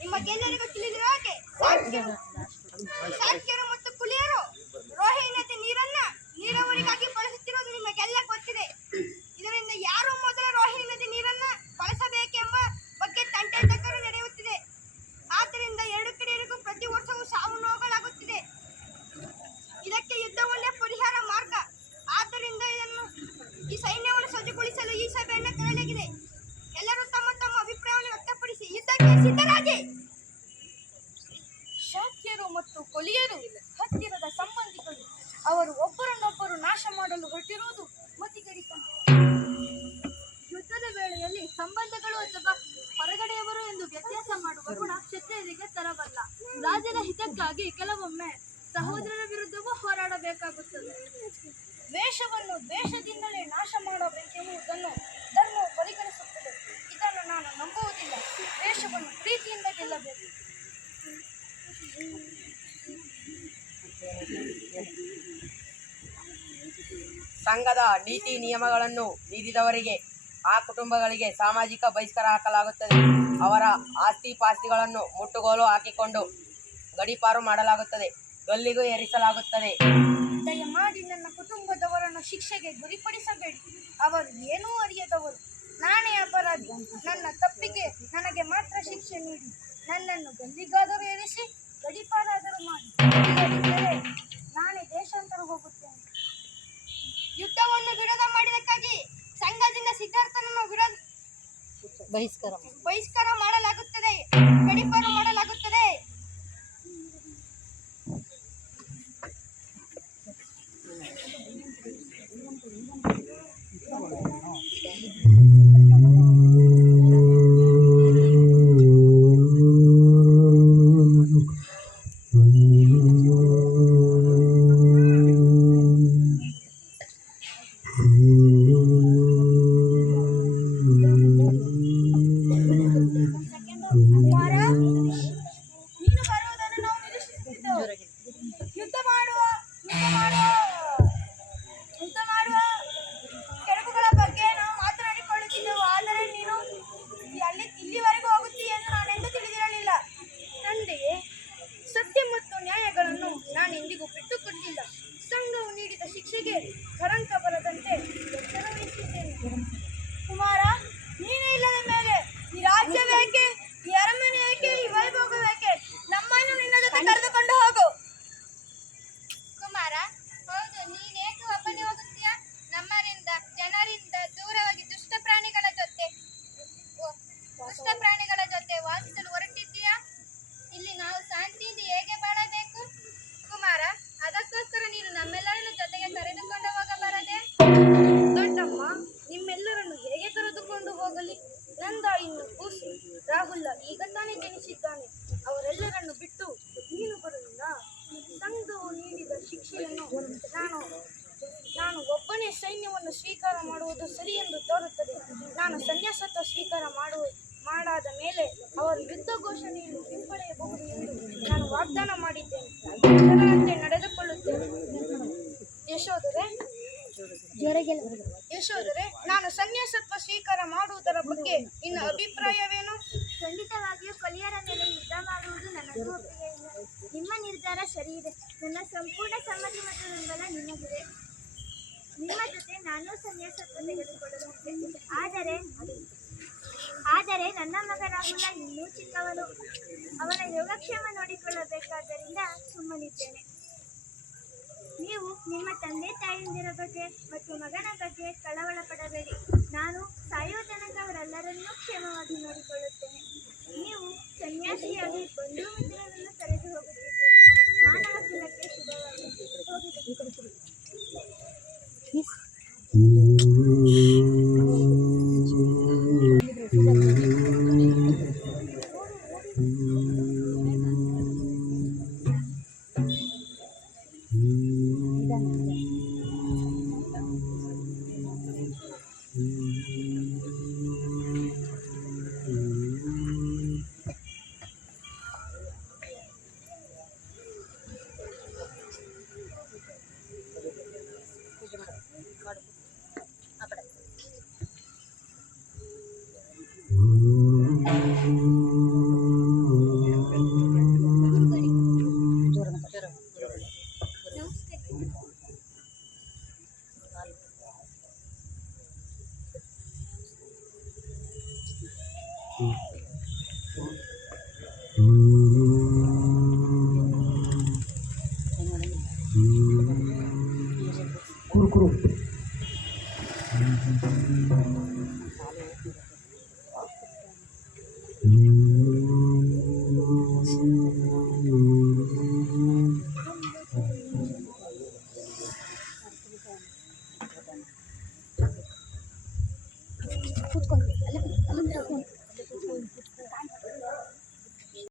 ನಿಮಗೆಲ್ಲರಿಗೂ ತಿಳಿದಿರುವ ಹಾಗೆ ಶಾಕ್ಯರು ಮತ್ತು ಕುಲಿಯರು ರೋಹಿ ನದಿ ನೀರನ್ನ ನೀರಾವರಿಗಾಗಿ ಬಳಸುತ್ತಿರುವುದು ನಿಮಗೆಲ್ಲ ಗೊತ್ತಿದೆ. ಇದರಿಂದ ಯಾರು ಮೊದಲು ರೋಹಿ ನದಿ ನೀರನ್ನ ಬಳಸಬೇಕೆಂಬ ಬಗ್ಗೆ ತಂಟೆಗಳು ನಡೆಯುತ್ತಿದೆ. ಆದ್ದರಿಂದ ಎರಡು ಕಡೆಯರಿಗೂ ಪ್ರತಿ ವರ್ಷವೂ ಸಾವು ನೋವುಗಳಾಗುತ್ತಿದೆ. ಇದಕ್ಕೆ ಯುದ್ಧ ಒಂದೇ ಪರಿಹಾರ ಮಾರ್ಗ. ಆದ್ದರಿಂದ ಈ ಸೈನ್ಯವನ್ನು ಸಜ್ಜುಗೊಳಿಸಲು ಈ ಸಭೆಯನ್ನು ಕರೆಯಲಾಗಿದೆ. ಎಲ್ಲರೂ ತಮ್ಮ ತಮ್ಮ ಅಭಿಪ್ರಾಯವನ್ನು ವ್ಯಕ್ತಪಡಿಸಿ ಯುದ್ಧಕ್ಕೆ ಸಿದ್ಧರಾಗಿ. ಶಾಕ್ಯರು ಮತ್ತು ಕೊಲಿಯರು ಹತ್ತಿರದ ಸಂಬಂಧಿಗಳು. ಅವರು ಒಬ್ಬರನ್ನೊಬ್ಬರು ನಾಶ ಮಾಡಲು ಹೊರಟಿರುವುದು ಮತಿಗಡಿತನ. ಯುದ್ಧದ ವೇಳೆಯಲ್ಲಿ ಸಂಬಂಧಗಳು ಅಥವಾ ಹೊರಗಡೆಯವರು ಎಂದು ವ್ಯತ್ಯಾಸ ಮಾಡುವ ಗುಣ ಕ್ಷತ್ರಿಯರಿಗೆ ತರವಲ್ಲ. ರಾಜನ ಹಿತಕ್ಕಾಗಿ ಕೆಲವೊಮ್ಮೆ ಸಹೋದರರ ವಿರುದ್ಧವೂ ಹೋರಾಡಬೇಕಾಗುತ್ತದೆ. ದ್ವೇಷವನ್ನು ದ್ವೇಷದಿಂದಲೇ ನಾಶ ಮಾಡಬೇಕೆಂಬುದನ್ನು ಧರ್ಮವು ಪರಿಗಣಿಸುತ್ತದೆ. ಇದನ್ನು ನಾನು ನಂಬುವುದಿಲ್ಲ. ದ್ವೇಷವನ್ನು ಪ್ರೀತಿಯಿಂದ ಗೆಲ್ಲಬೇಕು. ಸಂಘದ ನೀತಿ ನಿಯಮಗಳನ್ನು ಮೀರಿದವರಿಗೆ ಆ ಕುಟುಂಬಗಳಿಗೆ ಸಾಮಾಜಿಕ ಬಹಿಷ್ಕಾರ ಹಾಕಲಾಗುತ್ತದೆ. ಅವರ ಆಸ್ತಿ ಪಾಸ್ತಿಗಳನ್ನು ಮುಟ್ಟುಗೋಲು ಹಾಕಿಕೊಂಡು ಗಡೀಪಾರು ಮಾಡಲಾಗುತ್ತದೆ, ಗಲ್ಲಿಗೂ ಏರಿಸಲಾಗುತ್ತದೆ. ದಯಮಾಡಿ ನನ್ನ ಕುಟುಂಬದವರನ್ನು ಶಿಕ್ಷೆಗೆ ಗುರಿಪಡಿಸಬೇಡಿ. ಅವರು ಏನೂ ಅರಿಯದವರು. ನಾನೇ ಅಪರಾಧಿ. ನನ್ನ ತಪ್ಪಿಗೆ ನನಗೆ ಮಾತ್ರ ಶಿಕ್ಷೆ ನೀಡಿ. ನನ್ನನ್ನು ಗಲ್ಲಿಗಾದರೂ ಏರಿಸಿ ಗಡೀಪಾರಾದರೂ ಮಾಡಿ. ಇಲ್ಲದಿದ್ದರೆ ನಾನೇ ದೇಶಾಂತರ ಹೋಗುತ್ತೇನೆ. ಯುದ್ಧವನ್ನು ವಿರೋಧ ಮಾಡಿದಕ್ಕಾಗಿ ಸಂಘದಿಂದ ಸಿದ್ಧಾರ್ಥನನ್ನು ಬಹಿಷ್ಕಾರ ಮಾಡಲಾಗುತ್ತದೆ, ಗಡೀಪಾರು ಮಾಡಲಾಗುತ್ತದೆ. ಕರಂಕ ಬರದಂತೆ ಎಚ್ಚರ ವಹಿಸಿದ್ದೇನೆ. ಕುಮಾರ, ನೀನೇ ಇಲ್ಲದ ಮೇಲೆ ಈ ರಾಜ್ಯ ಬೇಕೆ, ಈ ಅರಮನೆ ಏಕೆ, ಈ ವೈಭೋಗ ಬೇಕೆ? ನಮ್ಮನ್ನು ನಿನ್ನ ಜೊತೆ ಕರೆದುಕೊಂಡು ಹೋಗು. ಕುಮಾರ, ಹೌದು, ನೀನೇಕೆ ಒಬ್ಬನೇ ಹೋಗುತ್ತೀಯ? ನಮ್ಮರಿಂದ ಜನರಿಂದ ದೂರವಾಗಿ ದುಷ್ಟ ಪ್ರಾಣಿಗಳ ಜೊತೆ ವಾಸಿಸಲು ಹೊರಟಿದ್ದೀಯಾ? ಇಲ್ಲಿ ನಾವು ಶಾಂತಿಯಿಂದ ಹೇಗೆ ಬಾಳಬೇಕು? ಕುಮಾರ, ಅದಕ್ಕೋಸ್ಕರ ನೀನು ನಮ್ಮೆಲ್ಲರನ್ನು ಜೊತೆಗೆ ಕರೆದುಕೊಂಡು ಹೋಗಬಾರದೆ? ದೊಡ್ಡಮ್ಮ, ನಿಮ್ಮೆಲ್ಲರನ್ನು ಹೇಗೆ ಕರೆದುಕೊಂಡು ಹೋಗಲಿ? ನಂದ ಇನ್ನು ಕೂಸು. ರಾಹುಲ ಈಗ ತಾನೇ ಜನಿಸಿದ್ದಾನೆ. ಅವರೆಲ್ಲರನ್ನು ಬಿಟ್ಟು ನೀನು ಬರುವುದಿಲ್ಲ? ಸಂಘವು ನೀಡಿದ ಶಿಕ್ಷೆಯನ್ನು ನಾನು ಒಬ್ಬನೇ ಸೈನ್ಯವನ್ನು ಸ್ವೀಕಾರ ಮಾಡುವುದು ಸರಿ ಎಂದು ತೋರುತ್ತದೆ. ನಾನು ಸನ್ಯಾಸತ್ವ ಸ್ವೀಕಾರ ಮಾಡಾದ ಮೇಲೆ ಅವರು ಯುದ್ಧ ಘೋಷಣೆಯನ್ನು ಹಿಂಪಡೆಯಬಹುದು ಎಂದು ನಾನು ವಾಗ್ದಾನ ಮಾಡಿದ್ದೇನೆ. ಅದರಂತೆ ನಡೆದುಕೊಳ್ಳುತ್ತೇನೆ. ಯಶೋಧರೆ, ನಾನು ಸನ್ಯಾಸತ್ವ ಸ್ವೀಕಾರ ಮಾಡುವುದರ ಬಗ್ಗೆ ನಿನ್ನ ಅಭಿಪ್ರಾಯವೇನು? ಖಂಡಿತವಾಗಿಯೂ ಕೊಲಿಯರ ಮೇಲೆ ಯುದ್ಧ ಮಾಡುವುದು ನನಗೂ ಒಪ್ಪಿಗೆ ಇಲ್ಲ. ನಿಮ್ಮ ನಿರ್ಧಾರ ಸರಿಯಿದೆ. ನನ್ನ ಸಂಪೂರ್ಣ ಸಮ್ಮತಿ ಮತ್ತು ಬೆಂಬಲ ನಿಮಗಿದೆ. ನಿಮ್ಮ ಜೊತೆ ನಾನು ಸನ್ಯಾಸತ್ವ ತೆಗೆದುಕೊಳ್ಳುತ್ತೇನೆ. ಆದರೆ ನನ್ನ ಮಗ ರಾಹುಲ ಇನ್ನೂ ಚಿಕ್ಕವನು. ಅವನ ಯೋಗಕ್ಷೇಮ ನೋಡಿಕೊಳ್ಳಬೇಕಾದ್ದರಿಂದ ಸುಮ್ಮನಿದ್ದೇನೆ. ನೀವು ನಿಮ್ಮ ತಂದೆ ತಾಯಂದಿರ ಬಗ್ಗೆ ಮತ್ತು ಮಗನ ಬಗ್ಗೆ ಕಳವಳ ಪಡಬೇಡಿ. ನಾನು ಸಾಯೋ ತನಕ ಅವರೆಲ್ಲರನ್ನೂ ಕ್ಷೇಮವಾಗಿ ನೋಡಿಕೊಳ್ಳುತ್ತೇನೆ. ನೀವು ಸನ್ಯಾಸಿಯಾಗಿ ಬಂಧು ಮಿತ್ರರನ್ನು ಕರೆದು ಹೋಗುತ್ತಿದ್ದೀರಿ. ಮಾನವ ಕುಲಕ್ಕೆ ಶುಭವಾಗಲಿ. ಕುರು